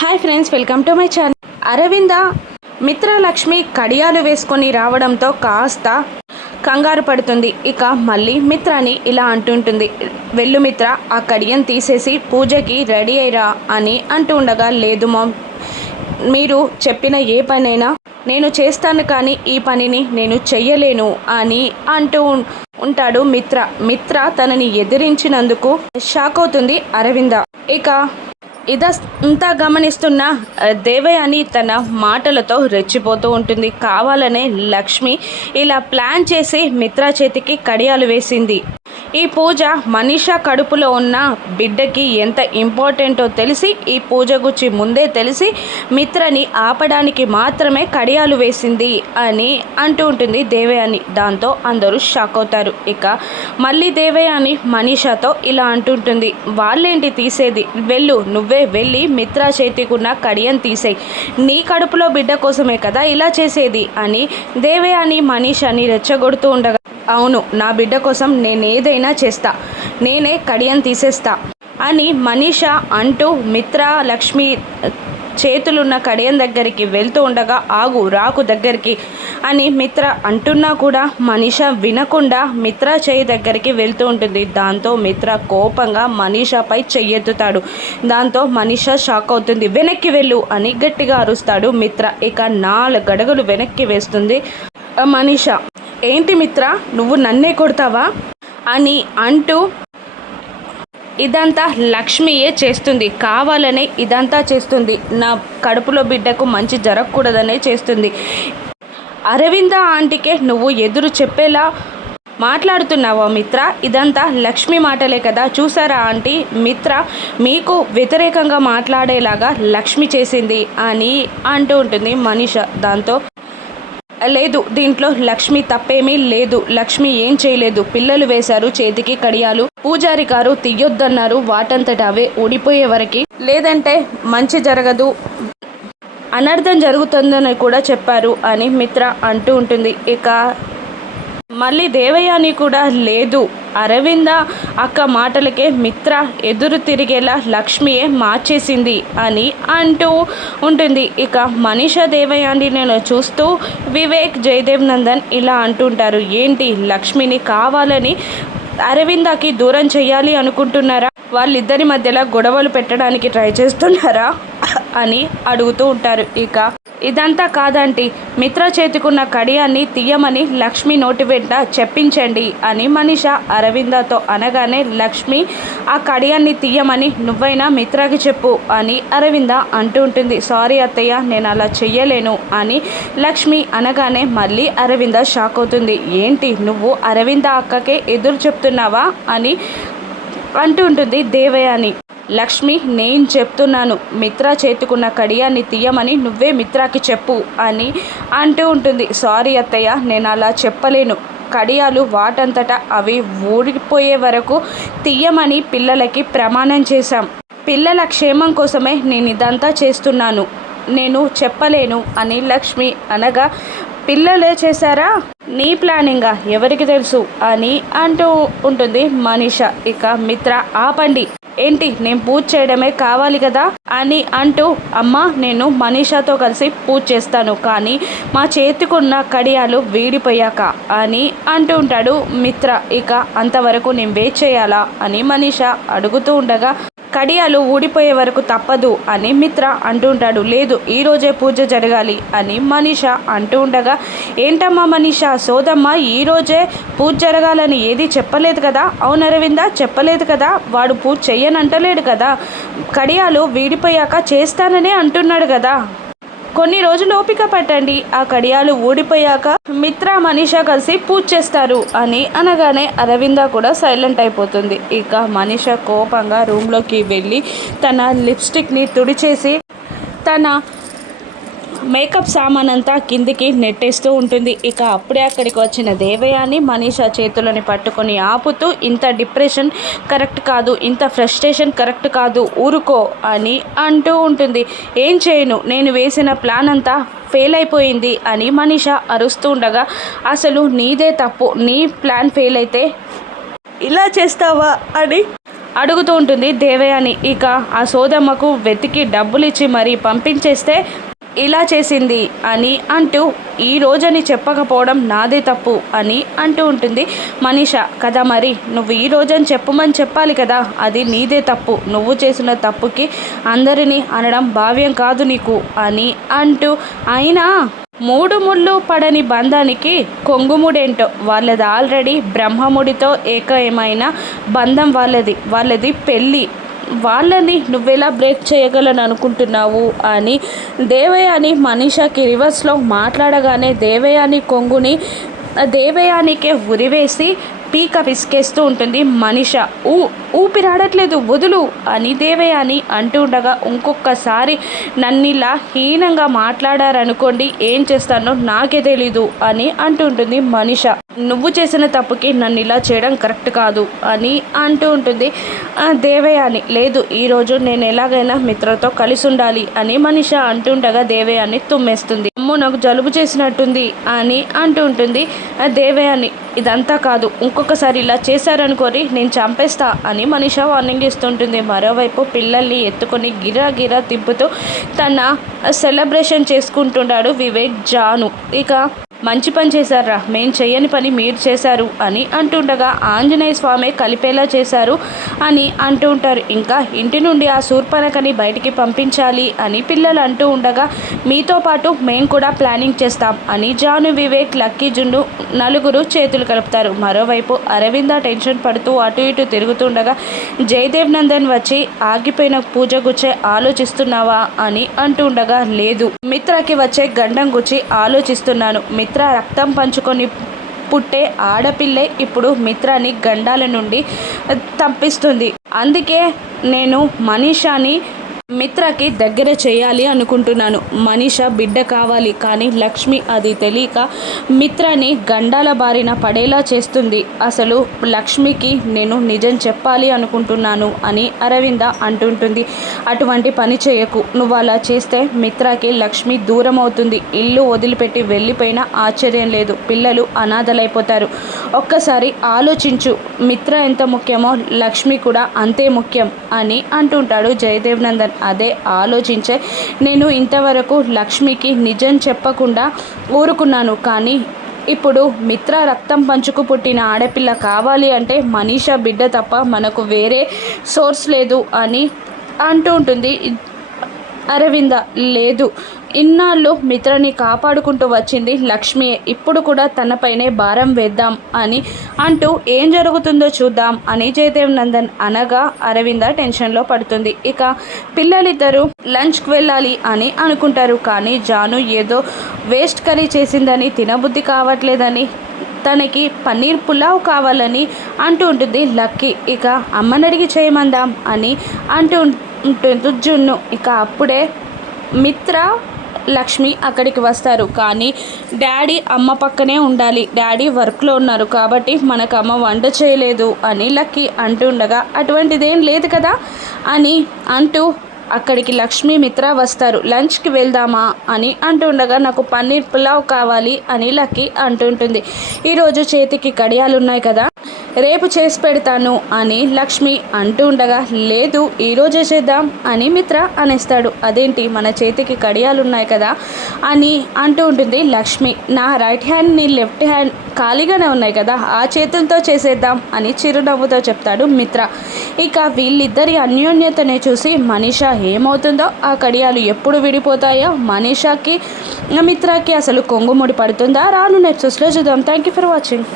Hi friends, welcome to my channel. Aravinda మిత్ర లక్ష్మి కడియాలు వేసుకొని రావడంతో కాస్త కంగారు పడుతుంది. ఇక మళ్ళీ మిత్రాని ఇలా అంటుంటుంది, వెళ్ళు మిత్ర, ఆ కడియం తీసేసి పూజకి రెడీ అయ్యిరా అని అంటూ ఉండగా, లేదు మామ్, మీరు చెప్పిన ఏ పనైనా నేను చేస్తాను, కానీ ఈ పనిని నేను చెయ్యలేను అని అంటూ ఉంటాడు మిత్ర. మిత్ర తనని ఎదిరించినందుకు షాక్ అవుతుంది అరవింద. ఇక ఇదంతా గమనిస్తున్న దేవయాని తన మాటలతో రెచ్చిపోతూ ఉంటుంది. కావాలనే లక్ష్మి ఇలా ప్లాన్ చేసి మిత్ర చేతికి కడియాలు వేసింది. ఈ పూజ మనీషా కడుపులో ఉన్న బిడ్డకి ఎంత ఇంపార్టెంటో తెలిసి, ఈ పూజ గురించి ముందే తెలిసి మిత్రని ఆపడానికి మాత్రమే కడియాలు వేసింది అని అంటూ ఉంటుంది దేవయాని. దాంతో అందరూ షాక్ అవుతారు. ఇక మళ్ళీ దేవయాని మనీషాతో ఇలా అంటుంటుంది, వాళ్ళేంటి తీసేది, వెళ్ళు, నువ్వే వెళ్ళి మిత్ర చేతికున్న కడియం తీసేయి, నీ కడుపులో బిడ్డ కోసమే కదా ఇలా చేసేది అని దేవయాని మనీషాని రెచ్చగొడుతూ ఉండగా, అవును, నా బిడ్డ కోసం నేనేదైనా చేస్తా, నేనే కడియం తీసేస్తా అని మనీషా అంటూ మిత్ర లక్ష్మి చేతులున్న కడియం దగ్గరికి వెళ్తూ ఉండగా, ఆగు, రాకు దగ్గరికి అని మిత్ర అంటున్నా కూడా మనీషా వినకుండా మిత్ర చేయి దగ్గరికి వెళ్తూ ఉంటుంది. దాంతో మిత్ర కోపంగా మనీషాపై చెయ్యెత్తుతాడు. దాంతో మనీషా షాక్ అవుతుంది. వెనక్కి వెళ్ళు అని గట్టిగా అరుస్తాడు మిత్ర. ఇక 4 అడుగులు వెనక్కి వేస్తుంది మనీషా. ఏంటి మిత్ర, నువ్వు నన్నే కొడతావా అని అంటూ, ఇదంతా లక్ష్మియే చేస్తుంది, కావాలనే ఇదంతా చేస్తుంది, నా కడుపులో బిడ్డకు మంచి జరగకూడదనే చేస్తుంది. అరవింద ఆంటీకే నువ్వు ఎదురు చెప్పేలా మాట్లాడుతున్నావా మిత్ర, ఇదంతా లక్ష్మి మాటలే కదా, చూసారా ఆంటీ, మిత్ర మీకు వ్యతిరేకంగా మాట్లాడేలాగా లక్ష్మి చేసింది అని అంటూ ఉంటుంది మనీషా. దాంతో లేదు, దీంట్లో లక్ష్మి తప్పేమీ లేదు, లక్ష్మి ఏం చేయలేదు, పిల్లలు వేశారు చేతికి కడియాలు, పూజారి గారు తీయొద్దన్నారు, వాటంతట అవే ఊడిపోయే వరకు, లేదంటే మంచి జరగదు, అనర్థం జరుగుతుందని కూడా చెప్పారు అని మిత్ర అంటూ ఉంటుంది. ఇక మళ్ళీ దేవయాని కూడా, లేదు, అరవింద అక్క మాటలకే మిత్ర ఎదురు తిరిగేలా లక్ష్మియే మార్చేసింది అని అంటూ ఉంటుంది. ఇక మనీషా దేవయాని నేను చూస్తూ వివేక్, జయదేవ్ నందన్ ఇలా అంటుంటారు, ఏంటి లక్ష్మిని కావాలని అరవిందకి దూరం చెయ్యాలి అనుకుంటున్నారా, వాళ్ళిద్దరి మధ్యలో గొడవలు పెట్టడానికి ట్రై చేస్తున్నారా అని అడుగుతూ ఉంటారు. ఇక ఇదంతా కాదంటే మిత్ర చేతికున్న కడియాన్ని తీయమని లక్ష్మి నోటి వెంట చెప్పించండి అని మనీషా అరవిందతో అనగానే, లక్ష్మి ఆ కడియాన్ని తీయమని నువ్వైనా మిత్రకి చెప్పు అని అరవింద అంటూ ఉంటుంది. సారీ అత్తయ్య, నేను అలా చెయ్యలేను అని లక్ష్మి అనగానే మళ్ళీ అరవింద షాక్ అవుతుంది. ఏంటి, నువ్వు అరవింద అక్కకే ఎదురు చెప్తున్నావా అని అంటూ ఉంటుంది దేవయాని. లక్ష్మి, నేను చెప్తున్నాను, మిత్ర చేతుకున్న కడియాన్ని తీయమని నువ్వే మిత్రకి చెప్పు అని అంటూ ఉంటుంది. సారీ అత్తయ్య, నేను అలా చెప్పలేను, కడియాలు వాటంతటా అవి ఊడిపోయే వరకు తీయమని పిల్లలకి ప్రమాణం చేశాం, పిల్లల క్షేమం కోసమే నేను ఇదంతా చేస్తున్నాను, నేను చెప్పలేను అని లక్ష్మి అనగా, పిల్లలే చేశారా, నీ ప్లానింగా, ఎవరికి తెలుసు అని అంటూ ఉంటుంది మనీషా. ఇక మిత్ర, ఆపండి, ఏంటి, నేను పూజ చేయడమే కావాలి కదా అని అంటూ, అమ్మ, నేను మనీషాతో కలిసి పూజ చేస్తాను, కానీ మా చేతికున్న కడియాలు వీడిపోయాక అని అంటూ ఉంటాడు మిత్ర. ఇక అంతవరకు నేను వెయిట్ చేయాలా అని మనీషా అడుగుతూ ఉండగా, కడియాలు ఊడిపోయే వరకు తప్పదు అని మిత్ర అంటూ ఉంటాడు. లేదు, ఈరోజే పూజ జరగాలి అని మనీషా అంటూ ఉండగా, ఏంటమ్మా మనీషా, సోదమ్మ ఈరోజే పూజ జరగాలని ఏది చెప్పలేదు కదా, అవును అరవింద, చెప్పలేదు కదా, వాడు పూజ చెయ్యనంటలేడు కదా, కడియాలు వీడిపోయాక చేస్తాననే అంటున్నాడు కదా, కొన్ని రోజులు ఓపిక పట్టండి, ఆ కడియాలు ఊడిపోయాక మిత్ర మనీషా కలిసి పూజ చేస్తారు అని అనగానే అరవింద కూడా సైలెంట్ అయిపోతుంది. ఇక మనీషా కోపంగా రూమ్లోకి వెళ్ళి తన లిప్స్టిక్ని తుడిచేసి తన మేకప్ సామాన్ అంతా కిందికి నెట్టేస్తూ ఉంటుంది. ఇక అప్పుడే అక్కడికి వచ్చిన దేవయాని మనీషా చేతులని పట్టుకొని ఆపుతూ, ఇంత డిప్రెషన్ కరెక్ట్ కాదు, ఇంత ఫ్రస్ట్రేషన్ కరెక్ట్ కాదు, ఊరుకో అని అంటూ ఉంటుంది. ఏం చేయను, నేను వేసిన ప్లాన్ అంతా ఫెయిల్ అయిపోయింది అని మనీషా అరుస్తూ ఉండగా, అసలు నీదే తప్పు, నీ ప్లాన్ ఫెయిల్ అయితే ఇలా చేస్తావా అని అడుగుతూ ఉంటుంది దేవయాని. ఇక ఆ సోదమ్మకు వెతికి డబ్బులు ఇచ్చి మరీ పంపించేస్తే ఇలా చేసింది అని అంటూ ఈ రోజని చెప్పకపోవడం నాదే తప్పు అని అంటూ ఉంటుంది మనీష. కదా మరి నువ్వు ఈ రోజని చెప్పమని చెప్పాలి కదా, అది నీదే తప్పు, నువ్వు చేసిన తప్పుకి అందరినీ అనడం భావ్యం కాదు నీకు అని అంటూ, అయినా మూడు ముళ్ళు పడని బంధానికి కొంగుముడేంటో, వాళ్ళది ఆల్రెడీ బ్రహ్మముడితో ఏకమైన బంధం, వాళ్ళది పెళ్ళి, వాళ్ళని నువ్వెలా బ్రేక్ చేయగలను అనుకుంటున్నావు అని దేవయాని మనీషాకి రివర్స్లో మాట్లాడగానే దేవయానికే ఉరివేసి పీక పిసికేస్తూ ఉంటుంది మనీష. ఊపిరాడట్లేదు వదులు అని దేవయాని అంటూ ఉండగా, ఇంకొకసారి నన్నిలా హీనంగా మాట్లాడారనుకోండి ఏం చేస్తానో నాకే తెలీదు అని అంటూ ఉంటుంది మనీష. నువ్వు చేసిన తప్పుకి నన్ను ఇలా చేయడం కరెక్ట్ కాదు అని అంటూ ఉంటుంది దేవయాని. లేదు, ఈరోజు నేను ఎలాగైనా మిత్రతో కలిసి ఉండాలి అని మనీష అంటుండగా దేవయాని తుమ్మేస్తుంది. అమ్మో నాకు జలుబు చేసినట్టుంది అని అంటూ ఉంటుంది దేవయాని. ఇదంతా కాదు, ఇంకొకసారి ఇలా చేశారనుకొని నేను చంపేస్తా అని మనీష వార్నింగ్ ఇస్తుంటుంది. మరోవైపు పిల్లల్ని ఎత్తుకొని గిరా తిప్పుతూ తన సెలబ్రేషన్ చేసుకుంటున్నాడు వివేక్, జాను. ఇక మంచి పని చేశారా, మేము చెయ్యని పని మీరు చేశారు అని అంటుండగా ఆంజనేయ స్వామి కలిపేలా చేశారు అని అంటూ ఉంటారు. ఇంకా ఇంటి నుండి ఆ శూర్పణఖని బయటికి పంపించాలి అని పిల్లలు అంటూ ఉండగా, మీతో పాటు మేము కూడా ప్లానింగ్ చేస్తాం అని జాను, వివేక్, లక్కీ, జున్ను నలుగురు చేతులు కలుపుతారు. మరోవైపు అరవింద టెన్షన్ పడుతూ అటు ఇటు తిరుగుతుండగా జయదేవ్ నందన్ వచ్చి ఆగిపోయిన పూజ గుచ్చే ఆలోచిస్తున్నావా అని అంటూ ఉండగా, లేదు మిత్రకి వచ్చే గండం గుచ్చి ఆలోచిస్తున్నాను. మిత్ర రక్తం పంచుకొని పుట్టే ఆడపిల్లే ఇప్పుడు మిత్రాని గండాల నుండి తప్పిస్తుంది. అందుకే నేను మనీషాని మిత్రకి దగ్గర చేయాలి అనుకుంటున్నాను. మనీష బిడ్డ కావాలి, కానీ లక్ష్మి అది తెలియక మిత్రని గండాల బారిన పడేలా చేస్తుంది. అసలు లక్ష్మికి నేను నిజం చెప్పాలి అనుకుంటున్నాను అని అరవింద అంటుంటుంది. అటువంటి పని చేయకు, నువ్వు అలా చేస్తే మిత్రకి లక్ష్మి దూరం అవుతుంది. ఇల్లు వదిలిపెట్టి వెళ్ళిపోయినా ఆశ్చర్యం లేదు, పిల్లలు అనాథలైపోతారు. ఒక్కసారి ఆలోచించు, మిత్ర ఎంత ముఖ్యమో లక్ష్మి కూడా అంతే ముఖ్యం అని అంటుంటాడు జయదేవ్ నందన్. అదే ఆలోచించే నేను ఇంతవరకు లక్ష్మికి నిజం చెప్పకుండా ఊరుకున్నాను. కానీ ఇప్పుడు మిత్ర రక్తం పంచుకు పుట్టిన ఆడపిల్ల కావాలి అంటే మనీష బిడ్డ తప్ప మనకు వేరే సోర్స్ లేదు అని అంటూ ఉంటుంది అరవింద. లేదు, ఇన్నాళ్ళు మిత్రని కాపాడుకుంటూ వచ్చింది లక్ష్మియే, ఇప్పుడు కూడా తనపైనే భారం వేద్దాం అని అంటూ ఏం జరుగుతుందో చూద్దాం అని జయదేవ్ నందన్ అనగా అరవింద టెన్షన్లో పడుతుంది. ఇక పిల్లలిద్దరూ లంచ్కి వెళ్ళాలి అని అనుకుంటారు. కానీ జాను ఏదో వేస్ట్ కర్రీ చేసిందని, తినబుద్ధి కావట్లేదని, తనకి పన్నీర్ పులావ్ కావాలని అంటూ ఉంటుంది లక్కీ. ఇక అమ్మనడిగి చేయమందాం అని అంటూ ఉంటుంది జున్ను. ఇక అప్పుడే మిత్ర, లక్ష్మి అక్కడికి వస్తారు. కానీ డాడీ అమ్మ పక్కనే ఉండాలి, డాడీ వర్క్లో ఉన్నారు కాబట్టి మనకు అమ్మ వంట చేయలేదు అని లక్కీ అంటుండగా, అటువంటిదేం లేదు కదా అని అంటూ అక్కడికి లక్ష్మి, మిత్ర వస్తారు. లంచ్కి వెళ్దామా అని అంటుండగా, నాకు పన్నీర్ పులావ్ కావాలి అని లక్కీ అంటుంటుంది. ఈరోజు చేతికి కడియాలు ఉన్నాయి కదా, రేపు చేసి పెడతాను అని లక్ష్మి అంటూ ఉండగా, లేదు ఈరోజే చేద్దాం అని మిత్ర అనేస్తాడు. అదేంటి మన చేతికి కడియాలు ఉన్నాయి కదా అని అంటూ ఉంటుంది లక్ష్మి. నా రైట్ హ్యాండ్, నీ లెఫ్ట్ హ్యాండ్ ఖాళీగానే ఉన్నాయి కదా, ఆ చేతులతో చేసేద్దాం అని చిరునవ్వుతో చెప్తాడు మిత్ర. ఇక వీళ్ళిద్దరి అన్యోన్యతనే చూసి మనీష ఏమవుతుందో, ఆ కడియాలు ఎప్పుడు విడిపోతాయో, మనీషాకి మిత్రకి అసలు కొంగుముడి పడుతుందా రాను ఎపిసోడ్స్లో చూద్దాం. Thank you for watching.